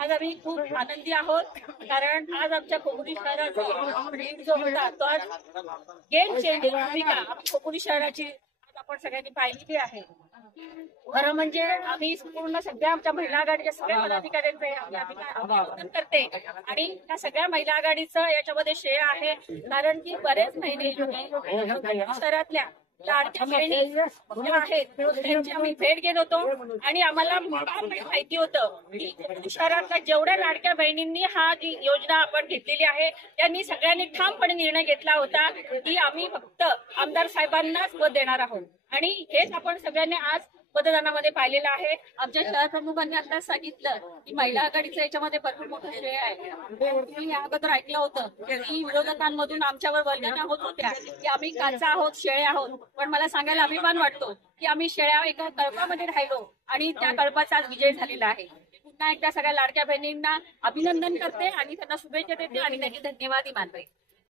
आज आम्ही खूप आनंदी आहोत कारण आज आमच्या खोपोली शहराचा जो होता तो आज गेम चेंजिंग भूमिका खोपोली शहराची आज आपण सगळ्यांनी पाहिलेली आहे। खरं म्हणजे आम्ही पूर्ण सगळ्या आमच्या महिला आघाडीच्या सगळ्या पदाधिकाऱ्यांचे अभिनंदन करते आणि त्या सगळ्या महिला आघाडीचं याच्यामध्ये श्रेय आहे कारण की बरेच महिने शहरातल्या लाडक्या बहिणी आहेत त्यांची आम्ही भेट घेत होतो आणि आम्हाला माहिती होतं की शहरातल्या जेवढ्या लाडक्या बहिणींनी हा जी योजना आपण घेतलेली आहे त्यांनी सगळ्यांनी ठामपणे निर्णय घेतला होता की आम्ही फक्त आमदार साहेबांनाच मत देणार आहोत आणि हेच आपण सगळ्यांनी आज मतदानामध्ये पाहिलेलं आहे। आमच्या शहर प्रमुखांनी आता सांगितलं की महिला आघाडीचं याच्यामध्ये भरपूर मोठं श्रेय आहे। तुम्ही या अगोदर ऐकलं होतं की विरोधकांमधून आमच्यावर वल्गना होत होत्या की आम्ही काचा आहोत, शेळे आहोत, पण मला सांगायला अभिमान वाटतो की आम्ही शेळ्या एका कळपामध्ये राहिलो आणि त्या कळपाचा आज विजय झालेला आहे। पुन्हा एकदा सगळ्या लाडक्या बहिणींना अभिनंदन करते आणि त्यांना शुभेच्छा देते आणि त्यांचे धन्यवादही मानते।